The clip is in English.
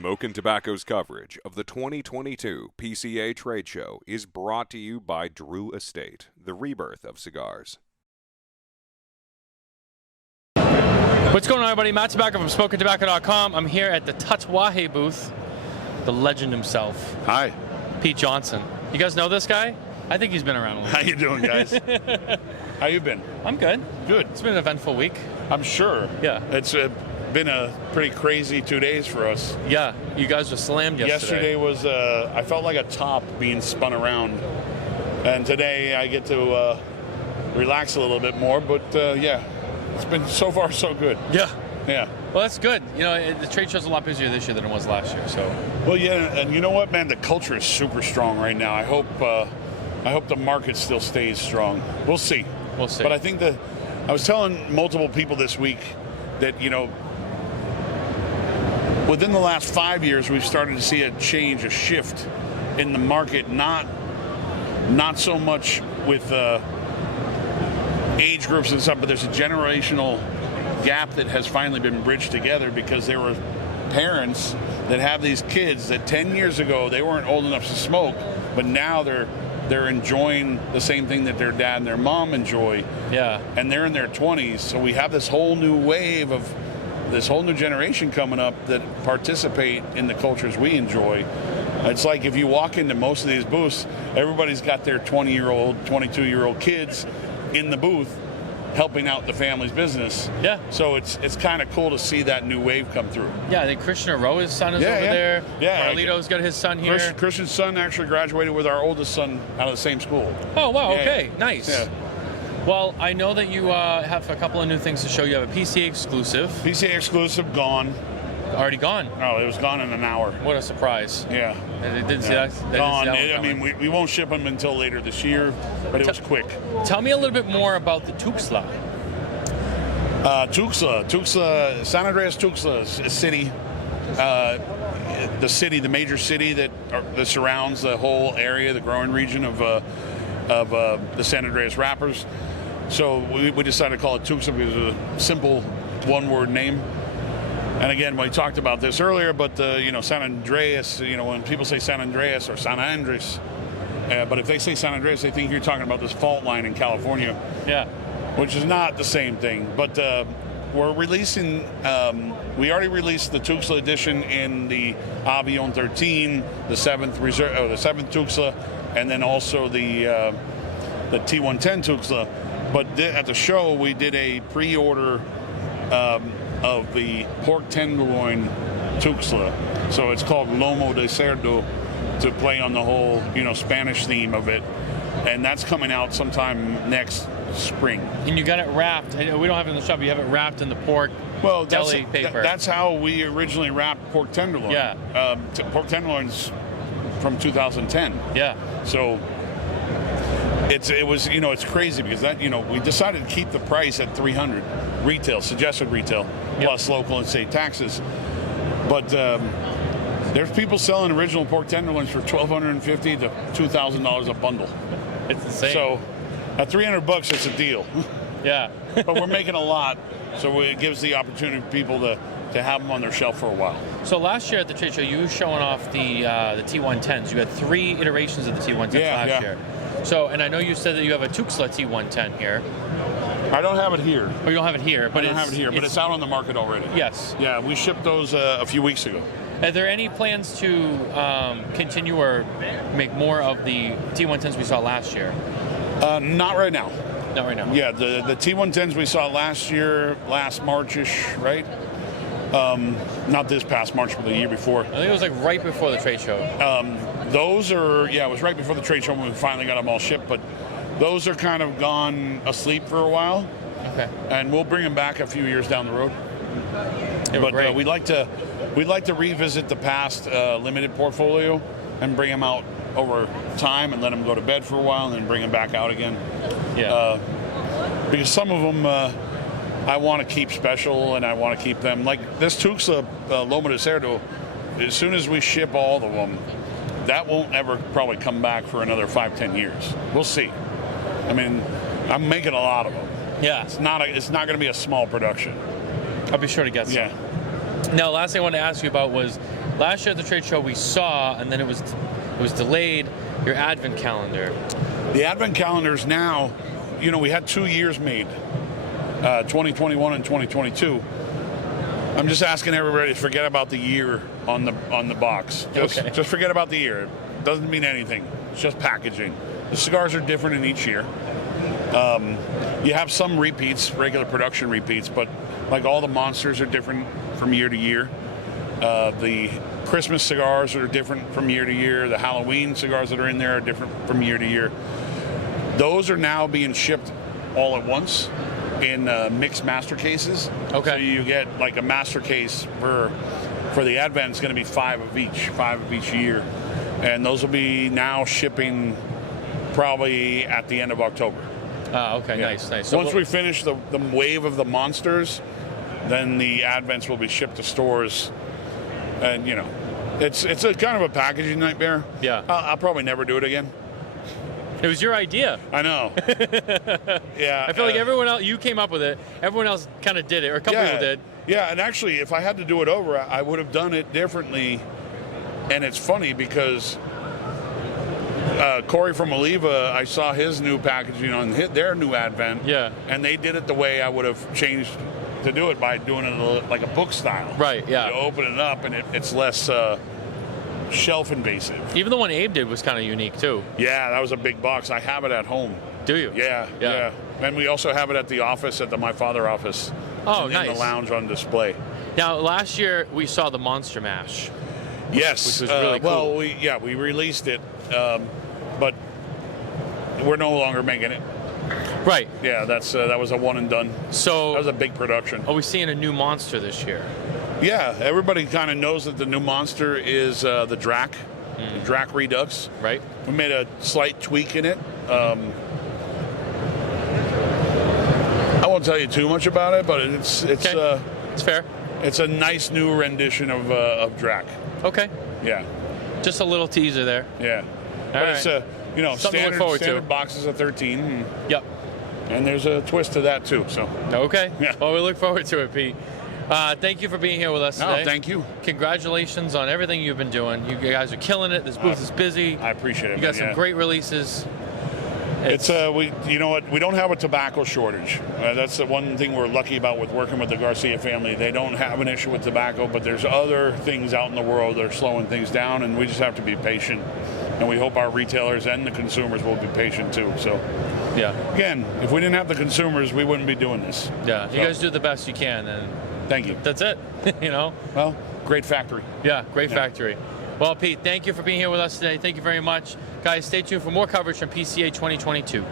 Smokin Tobacco's coverage of the 2022 PCA trade show is brought to you by Drew Estate, the rebirth of cigars. What's going on, everybody? Matt Tabacco from SmokinTobacco.com. I'm here at the Tatuaje booth. The legend himself. Hi. Pete Johnson. You guys know this guy? I think he's been around a little. How you doing, guys? How you been? I'm good. Good. It's been an eventful week. I'm sure. Yeah. It's been a pretty crazy 2 days for us. Yeah. You guys were slammed yesterday. Yesterday was, I felt like a top being spun around. And today I get to relax a little bit more. But, yeah, it's been so far so good. Yeah. Yeah. Well, that's good. You know, the trade show's a lot busier this year than it was last year. So. Well, yeah, and you know what, man? The culture is super strong right now. I hope the market still stays strong. We'll see. We'll see. But I think I was telling multiple people this week that, you know, within the last 5 years, we've started to see a change, a shift in the market, not so much with age groups and stuff, but there's a generational gap that has finally been bridged together because there were parents that have these kids that 10 years ago, they weren't old enough to smoke, but now they're enjoying the same thing that their dad and their mom enjoy. Yeah. And they're in their 20s, so we have this whole new wave of this whole new generation coming up that participate in the cultures we enjoy. It's like if you walk into most of these booths, everybody's got their 20-year-old, 22-year-old kids in the booth helping out the family's business. Yeah. So it's kind of cool to see that new wave come through. Yeah, I think Christian Aroa's son is over there. Yeah. Carlito's got his son here. Christian's son actually graduated with our oldest son out of the same school. Oh, wow. Yeah. Okay. Nice. Yeah. Well, I know that you have a couple of new things to show. You have a PCA exclusive. PCA exclusive gone. Already gone. Oh, it was gone in an hour. What a surprise. Yeah. I didn't see that. Gone. I mean, we won't ship them until later this year, but it was quick. Tell me a little bit more about the Tuxtla. Tuxtla, San Andreas Tuxtla is a city. The major city that surrounds the whole area, the growing region of the San Andreas wrappers. So we decided to call it Tuxtla because it was a simple one-word name. And again, we talked about this earlier, but San Andreas, when people say San Andreas or San Andres, but if they say San Andreas, they think you're talking about this fault line in California. Yeah. Which is not the same thing. But we're releasing, we already released the Tuxtla edition in the Avion 13, the 7th Tuxtla, and then also the T110 Tuxtla. But at the show, we did a pre-order of the pork tenderloin Tuxtla. So it's called Lomo de Cerdo to play on the whole, Spanish theme of it. And that's coming out sometime next spring. And you got it wrapped. We don't have it in the shop. You have it wrapped in the pork deli paper. That's how we originally wrapped pork tenderloin. Yeah. Pork tenderloin's from 2010. Yeah. So it was it's crazy because that we decided to keep the price at $300 retail, suggested retail, plus local and state taxes. But there's people selling original pork tenderloins for $1,250 to $2,000 a bundle. It's insane. So at $300, it's a deal. Yeah. But we're making a lot, so it gives the opportunity for people to have them on their shelf for a while. So last year at the trade show, you were showing off the T110s. You had 3 iterations of the T110s last year. So, and I know you said that you have a Tuxtla T110 here. I don't have it here. Oh, you don't have it here, but it's out on the market already. Yes. Yeah, we shipped those a few weeks ago. Are there any plans to continue or make more of the T110s we saw last year? Not right now. Not right now. Yeah, the T110s we saw last year, last March-ish, right? Not this past March, but the year before. I think it was like right before the trade show. It was right before the trade show when we finally got them all shipped, but those are kind of gone asleep for a while. Okay. And we'll bring them back a few years down the road. But we'd like to revisit the past limited portfolio and bring them out over time and let them go to bed for a while and then bring them back out again. Yeah. Because some of them I want to keep special and I want to keep them. Like this Tuxtla Lomo de Cerdo, as soon as we ship all of them, that won't ever probably come back for another 5-10 years. We'll see. I mean, I'm making a lot of them. Yeah. It's not going to be a small production. I'll be sure to get some. Yeah. Now, last thing I wanted to ask you about was last year at the trade show we saw, and then it was delayed, your advent calendar. The advent calendars now, you know, we had 2 years made, 2021 and 2022. I'm just asking everybody to forget about the year on the box. Just forget about the year. It doesn't mean anything. It's just packaging. The cigars are different in each year. You have some repeats, regular production repeats, but like all the monsters are different from year to year. The Christmas cigars are different from year to year. The Halloween cigars that are in there are different from year to year. Those are now being shipped all at once in mixed master cases. Okay. So you get like a master case for the Advent. It's going to be 5 of each year, and those will be now shipping probably at the end of October. Okay, yeah. Nice. So once we finish the wave of the monsters, then the Advents will be shipped to stores, and you know, it's a kind of a packaging nightmare. Yeah. I'll probably never do it again. It was your idea. I know. Yeah. I feel like everyone else, you came up with it. Everyone else kind of did it, or a couple people did. Yeah, and actually, if I had to do it over, I would have done it differently. And it's funny because Corey from Oliva, I saw his new packaging on their new Advent. Yeah. And they did it the way I would have changed to do it, by doing it like a book style. Right, yeah. You open it up, and it's less shelf invasive. Even the one Abe did was kind of unique, too. Yeah, that was a big box. I have it at home. Do you? Yeah. And we also have it at the office, at my father office. Oh, nice. In the lounge on display. Now, last year we saw the Monster Mash. Yes. Which was really cool. Well, we released it, but we're no longer making it. Right. Yeah, that was a one and done. So that was a big production. Are we seeing a new monster this year? Yeah, everybody kind of knows that the new monster is the Drac, the Drac Redux. Right. We made a slight tweak in it. I won't tell you too much about it, but it's fair. It's a nice new rendition of Drac. Okay. Yeah. Just a little teaser there. Yeah. All but right. it's standard boxes of 13. Yep. And there's a twist to that too. So. Okay. Yeah. Well, we look forward to it, Pete. Thank you for being here with us today. Oh, thank you. Congratulations on everything you've been doing. You guys are killing it. This booth is busy. I appreciate it. You got some great releases. It's you know what, we don't have a tobacco shortage. That's the one thing we're lucky about with working with the Garcia family. They don't have an issue with tobacco, but there's other things out in the world that are slowing things down, and we just have to be patient. And we hope our retailers and the consumers will be patient too. So, yeah. Again, if we didn't have the consumers, we wouldn't be doing this. Yeah. You guys do the best you can, and thank you. That's it. You know. Well, great factory. Yeah, great factory. Well, Pete, thank you for being here with us today. Thank you very much. Guys, stay tuned for more coverage from PCA 2022.